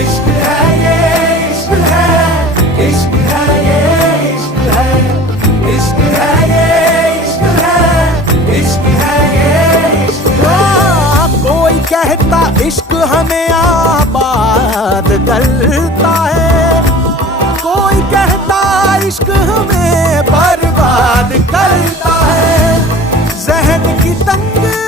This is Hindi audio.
इश्क है ये, इश्क है, इश्क है ये, इश्क है, इश्क है ये, इश्क है, इश्क है ये, इश्क है। कोई कहता इश्क हमें आबाद करता है, कोई कहता इश्क हमें बर्बाद करता है। जहन की तंग